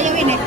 payungin eh.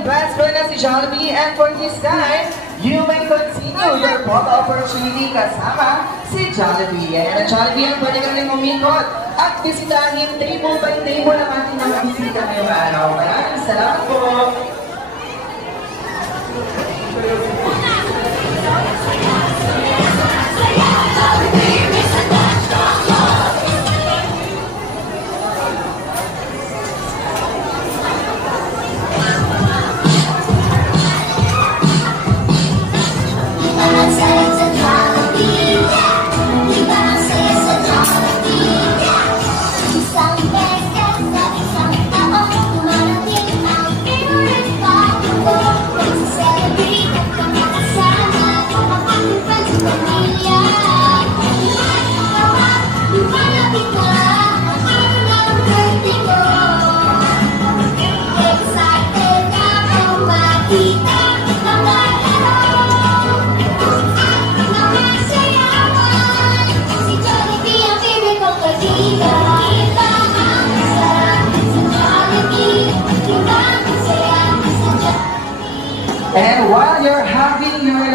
Best friend na si Jollibee, and for this time, you may continue your photo opportunity kasama si Jollibee. Ayan ang Jollibee, ang pwede ka rin umikot at bisitahin table by table ang ating mga bisita ngayong araw. Maraming salamat po! And while you're having your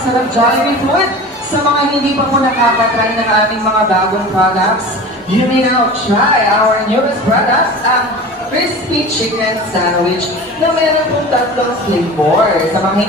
sarap Jollibee food, sa mga hindi pa po nakakatry ng ating mga bagong products, you may now try our newest product, ang Crispy Chicken Sandwich na meron pong tatlong flavor. Sa mga